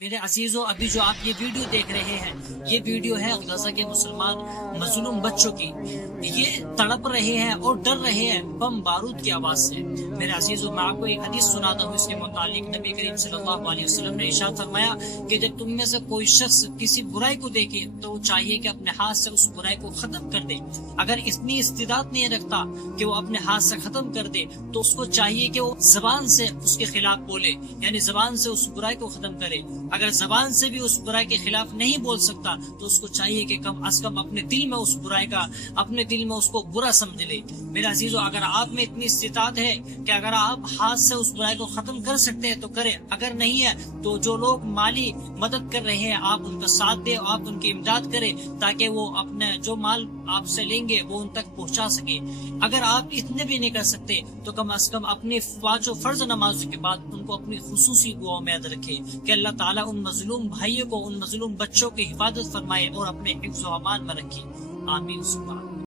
میرے عزیزوں، ابھی جو آپ یہ ویڈیو دیکھ رہے ہیں، یہ ویڈیو ہے غزہ کے مسلمان مظلوم بچوں کی۔ یہ تڑپ رہے ہیں اور ڈر رہے ہیں بم بارود کی آواز سے۔ میرے عزیزوں، میں آپ کو ایک حدیث سناتا ہوں اس کے متعلق۔ نبی کریم صلی اللہ علیہ وسلم نے ارشاد فرمایا کہ جب تم میں سے کوئی شخص کسی برائی کو دیکھے تو چاہیے کہ اپنے ہاتھ سے اس برائی کو ختم کر دے۔ اگر اتنی استعداد نہیں رکھتا کہ وہ اپنے ہاتھ سے ختم کر دے تو اس کو چاہیے کہ وہ زبان سے اس کے خلاف بولے، یعنی زبان سے اس برائی کو ختم کرے۔ اگر زبان سے بھی اس برائی کے خلاف نہیں بول سکتا تو اس کو چاہیے کہ کم از کم اپنے دل میں اس برائی کا، اپنے دل میں اس کو برا سمجھ لے۔ میرے عزیزوں، اگر آپ میں اتنی استطاعت ہے کہ اگر آپ ہاتھ سے اس برائی کو ختم کر سکتے ہیں تو کریں، اگر نہیں ہے تو جو لوگ مالی مدد کر رہے ہیں آپ ان کا ساتھ دیں، آپ ان کی امداد کریں تاکہ وہ اپنے جو مال آپ سے لیں گے وہ ان تک پہنچا سکے۔ اگر آپ اتنے بھی نہیں کر سکتے تو کم از کم اپنی پانچوں فرض نمازوں کے بعد ان کو اپنی خصوصی دعاؤں میں یاد رکھے کہ اللہ تعالیٰ ان مظلوم بھائیوں کو، ان مظلوم بچوں کی حفاظت فرمائے اور اپنے حفظ و امان میں رکھے۔ آمین سبحان۔